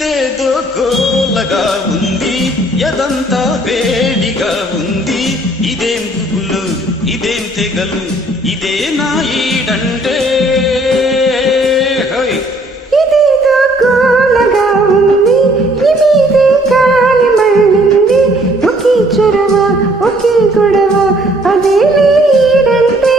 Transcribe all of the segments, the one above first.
ఇదేదో గోలగా ఉంది, ఎదంతా వేడిగా ఉంది. ఇదేం గుబులు, ఇదేం తెగలు, ఇదే నా ఈడంటే. ఇదేదో గోలగా ఉంది, ఇదే కాలి మళ్ళింది. ఒకే చొరవ, ఒకే గొడవ, అదే ఈడంటే.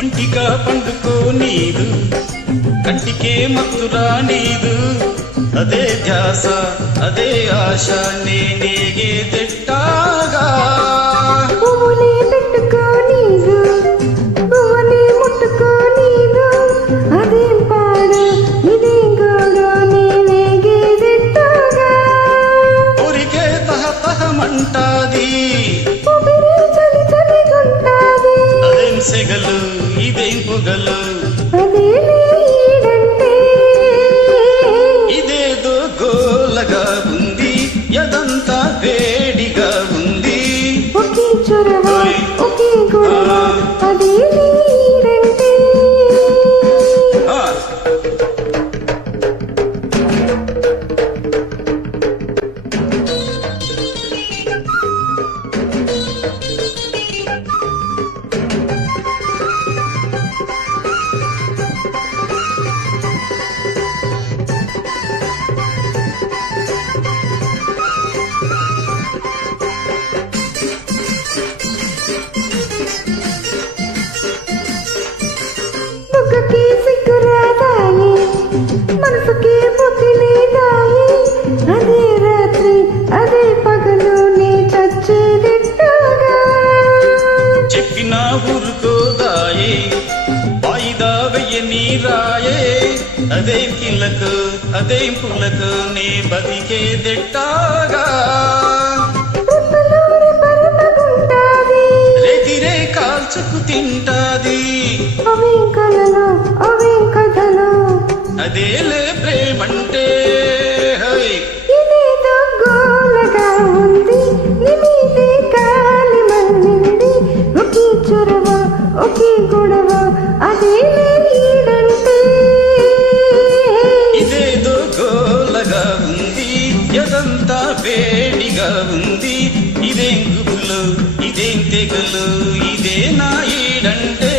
ఒంటిగా పండుకో నీదు, కంటికే మత్తురా నీదు. అదే ధ్యాస, అదే ఆశ, నేనేగే తిట్టాగా. పువ్వులే పెట్టుకో నీదు, పువ్వులే ముట్టుకో నీదు. అదేం పాడు, ఇదేం గోడు, నేనేగే తిట్టాగా. ఊరికే తహతహమంటాది, ఊపిరి చలి చలిగుంటాది. అదేం సెగలు, ఇదేం పొగలు, అదే ఈడంటే. ఇదేదో గోలగా ఉంది, ఎదంతా వేడిగా ఉంది. ఒకే చొరవ, ఒకే గొడవ, అదే ఈడంటే. ఆ బుగ్గకి సిగ్గురాదాయి, మనసుకి బుద్ధి లేదాయి. అదే రాత్రి, అదే పగలు, నీ చచ్చేదిట్టాగా. చెప్పిన ఊరుకోదాయే, వాయిదా వెయ్యని రాయే. అదేం కిలకు, అదేం పులకు, నీ బతికే దిట్టాగా. రెప్పలోని పరమగుంటాది, రేతిరే కాల్చుకు తింటాది. అవేం కలలు, అవేం కథలు, అదేలే ప్రేమంటే. హై ఇదేదో గోలగా ఉంది, ఇదే కాలి మళ్ళింది. ఒకే చొరవ, ఒకే గొడవ, అదే ఈడంటే. ఇదేదో గోలగా ఉంది, ఎదంతా వేడిగా ఉంది. ఇదేం గుబులు, ఇదేం తెగలు, ఇదే నా ఈడంటే.